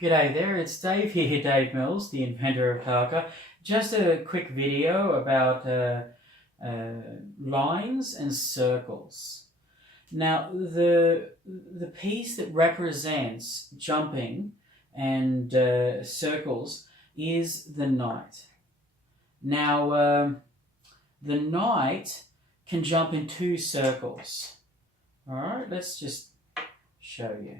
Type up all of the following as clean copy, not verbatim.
G'day there, it's Dave here, Dave Mills, the inventor of Tarka. Just a quick video about lines and circles. Now, the piece that represents jumping and circles is the knight. Now, the knight can jump in two circles. Alright, let's just show you.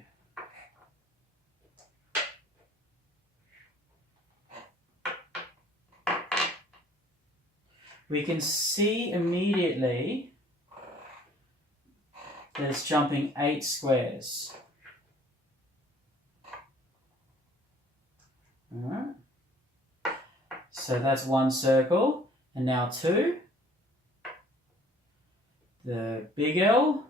We can see immediately that it's jumping 8 squares. Alright. So that's one circle, and now two. The big L.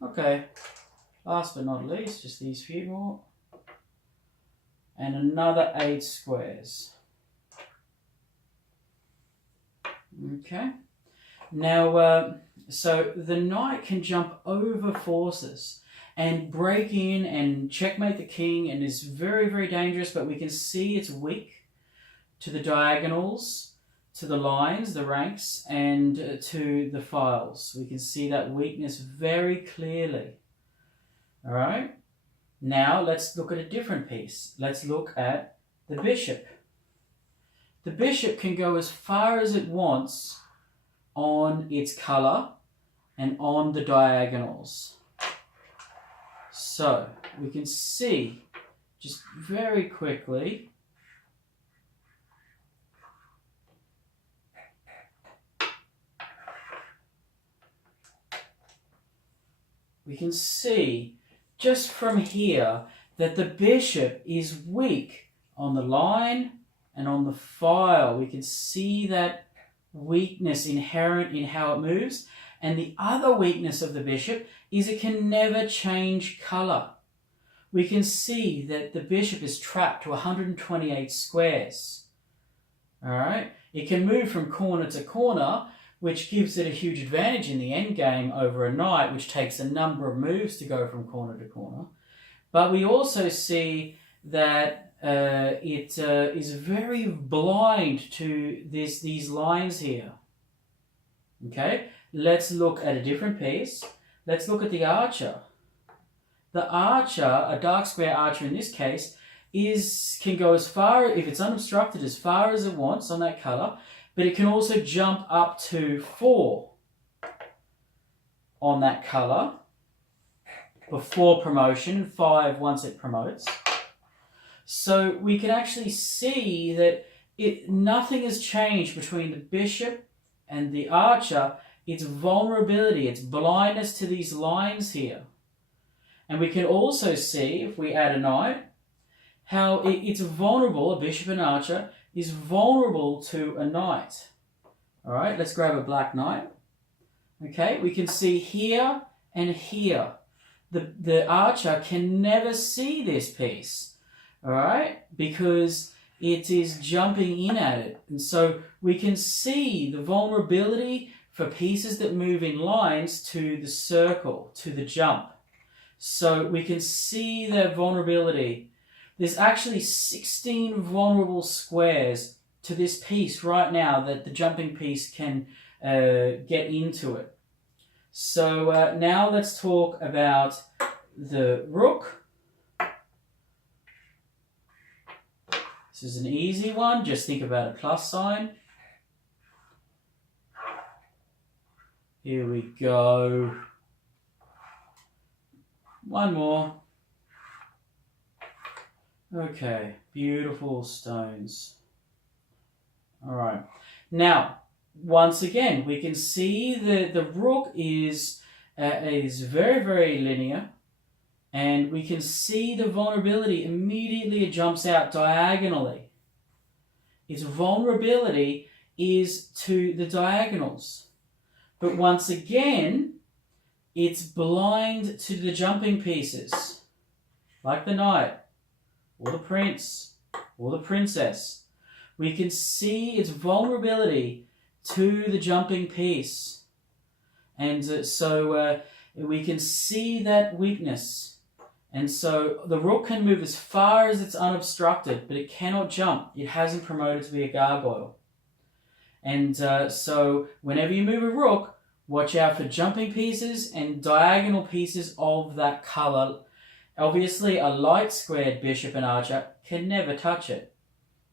Okay, last but not least, just these few more. And another 8 squares. Okay. Now, so the knight can jump over forces and break in and checkmate the king, and is very, very dangerous, but we can see it's weak to the diagonals, to the lines, the ranks, and to the files. We can see that weakness very clearly. All right. Now let's look at a different piece. Let's look at the bishop. The bishop can go as far as it wants on its color and on the diagonals. So we can see just very quickly we can see just from here that the bishop is weak on the line and on the file. We can see that weakness inherent in how it moves. And the other weakness of the bishop is it can never change color. We can see that the bishop is trapped to 128 squares. All right. It can move from corner to corner, which gives it a huge advantage in the endgame over a knight, which takes a number of moves to go from corner to corner. But we also see that it is very blind to these lines here. Okay, let's look at a different piece. Let's look at the archer. The archer, a dark square archer in this case, can go as far, if it's unobstructed, as far as it wants on that color. But it can also jump up to 4 on that color before promotion, 5 once it promotes. So we can actually see that nothing has changed between the bishop and the archer. Its vulnerability, its blindness to these lines here. And we can also see, if we add a knight, how it's vulnerable, a bishop and archer, is vulnerable to a knight. All right, let's grab a black knight. Okay, we can see here and here. The archer can never see this piece, all right, because it is jumping in at it. And so we can see the vulnerability for pieces that move in lines to the circle, to the jump. So we can see the vulnerability. There's actually 16 vulnerable squares to this piece right now that the jumping piece can get into it. So now let's talk about the rook. This is an easy one. Just think about a plus sign. Here we go. One more. Okay, beautiful stones. All right. Now, once again, we can see the rook is very, very linear, and we can see the vulnerability. Immediately it jumps out diagonally. Its vulnerability is to the diagonals. But once again, it's blind to the jumping pieces, like the knight, or the prince, or the princess. we can see its vulnerability to the jumping piece. And so we can see that weakness. And so the rook can move as far as it's unobstructed, but it cannot jump. It hasn't promoted to be a gargoyle. And so whenever you move a rook, watch out for jumping pieces and diagonal pieces of that colour. Obviously, a light squared bishop and archer can never touch it.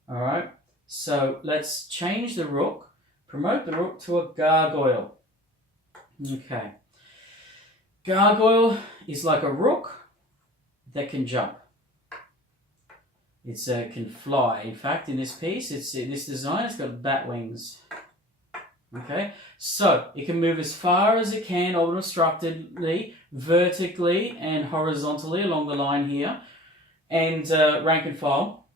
All right, so let's change the rook, promote the rook to a gargoyle. Okay, gargoyle is like a rook that can jump. It can fly. In fact, in this piece, this design, it's got bat wings. Okay, so it can move as far as it can unobstructedly, vertically and horizontally along the line here, and rank and file.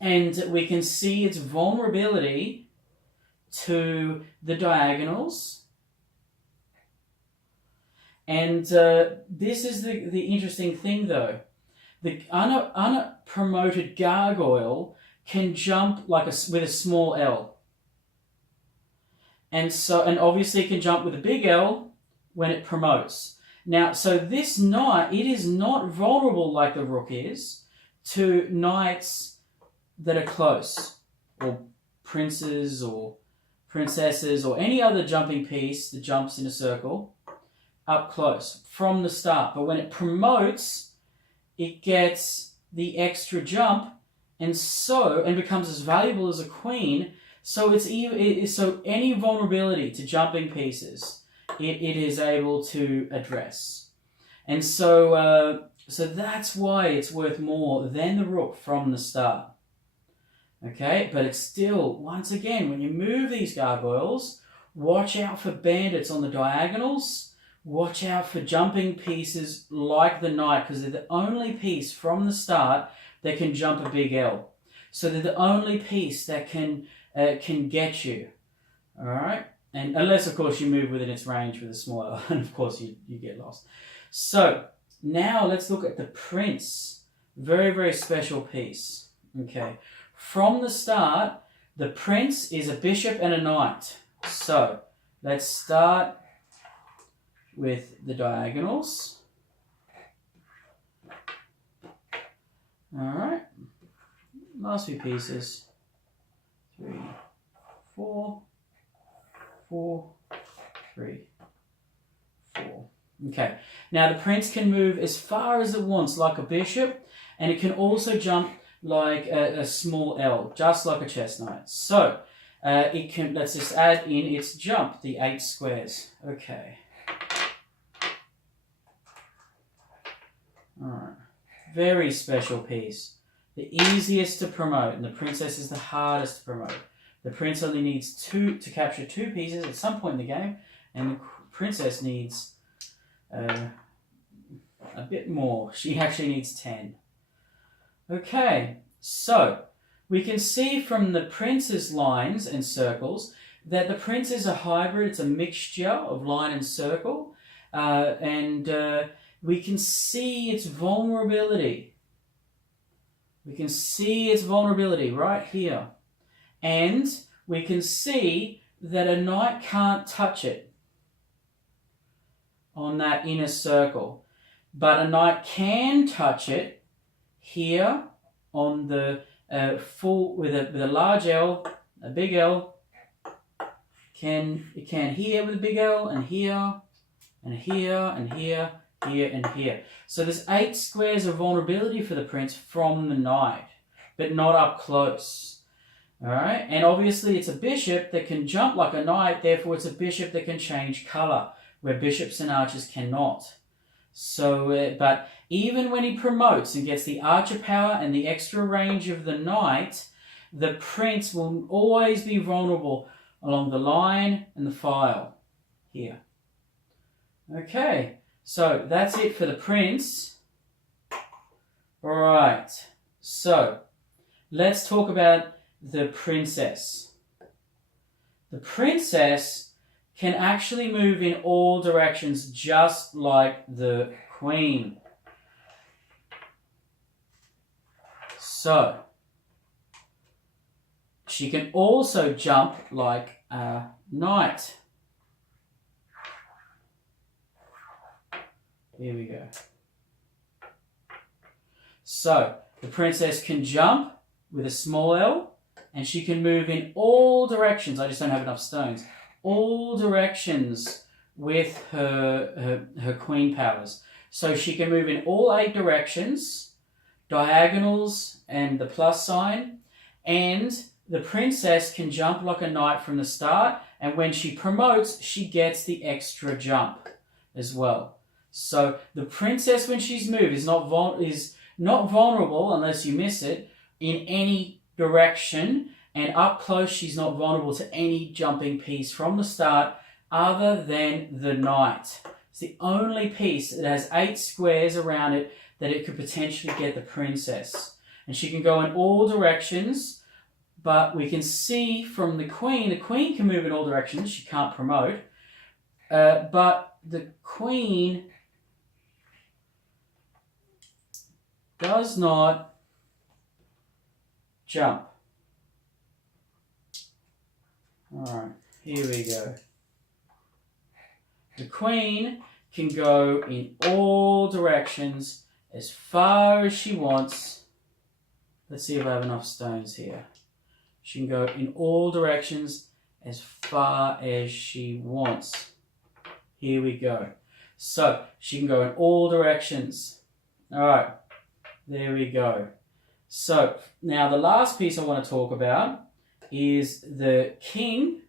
And we can see its vulnerability to the diagonals. And this is the interesting thing, though. The unpromoted gargoyle can jump with a small L. And obviously it can jump with a big L when it promotes. Now, so this knight, it is not vulnerable like the rook is to knights that are close, or princes or princesses or any other jumping piece that jumps in a circle up close from the start. But when it promotes, it gets the extra jump and becomes as valuable as a queen. So so any vulnerability to jumping pieces, it is able to address. And so that's why it's worth more than the rook from the start. Okay, but it's still, once again, when you move these gargoyles, watch out for bandits on the diagonals. Watch out for jumping pieces like the knight, because they're the only piece from the start that can jump a big L. So they're the only piece that can get you. All right, and unless of course you move within its range with a small L, and of course you get lost. So now let's look at the prince. Very, very special piece. Okay, from the start, the prince is a bishop and a knight. So let's start with the diagonals. All right, last few pieces. 3, 4, 4, 3, 4. Okay, now the prince can move as far as it wants, like a bishop, and it can also jump like a small L, just like a chess knight. So it can. Let's just add in its jump, the 8 squares. Okay. All right, very special piece. The easiest to promote, and the princess is the hardest to promote. The prince only needs to capture 2 pieces at some point in the game, and the princess needs a bit more. She actually needs 10. Okay, so we can see from the prince's lines and circles that the prince is a hybrid. It's a mixture of line and circle, we can see its vulnerability. We can see its vulnerability right here. And we can see that a knight can't touch it on that inner circle. But a knight can touch it here on the with a large L, a big L. It can here with a big L, and here, and here, and here, here and here. So there's 8 squares of vulnerability for the prince from the knight, but not up close. All right, and obviously it's a bishop that can jump like a knight, therefore it's a bishop that can change color, where bishops and archers cannot. So, but even when he promotes and gets the archer power and the extra range of the knight, the prince will always be vulnerable along the line and the file here. Okay. So that's it for the prince. All right, so let's talk about the princess. The princess can actually move in all directions just like the queen. So She can also jump like a knight. Here we go. So, the princess can jump with a small L, and she can move in all directions. I just don't have enough stones. All directions with her queen powers. So she can move in all 8 directions, diagonals and the plus sign, and the princess can jump like a knight from the start, and when she promotes, she gets the extra jump as well. So the princess, when she's moved, is not vulnerable unless you miss it in any direction, and up close she's not vulnerable to any jumping piece from the start other than the knight. It's the only piece that has 8 squares around it that it could potentially get the princess. And she can go in all directions, but we can see from the queen can move in all directions, she can't promote, but the queen does not jump. Alright, here we go. The queen can go in all directions as far as she wants. Let's see if I have enough stones here. She can go in all directions as far as she wants. Here we go. So, she can go in all directions. Alright, there we go. So, now the last piece I want to talk about is the king.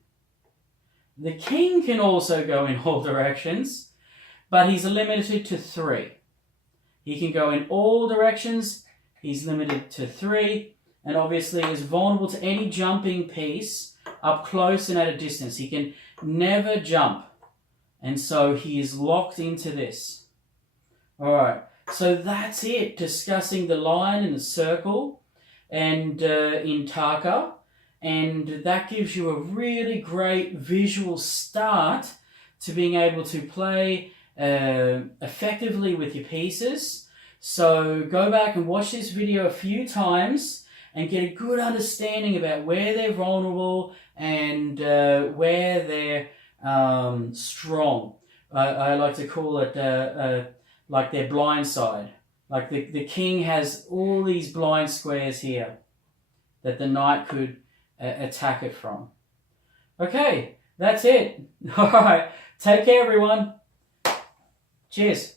The king can also go in all directions, but he's limited to 3. He can go in all directions, he's limited to 3, and obviously is vulnerable to any jumping piece up close and at a distance. He can never jump, and so he is locked into this. Alright, so that's it, discussing the line and the circle and in Tarka. And that gives you a really great visual start to being able to play effectively with your pieces. So go back and watch this video a few times and get a good understanding about where they're vulnerable and where they're strong. I like to call it like their blind side. Like the king has all these blind squares here that the knight could attack it from. Okay, that's it. All right, take care, everyone. Cheers.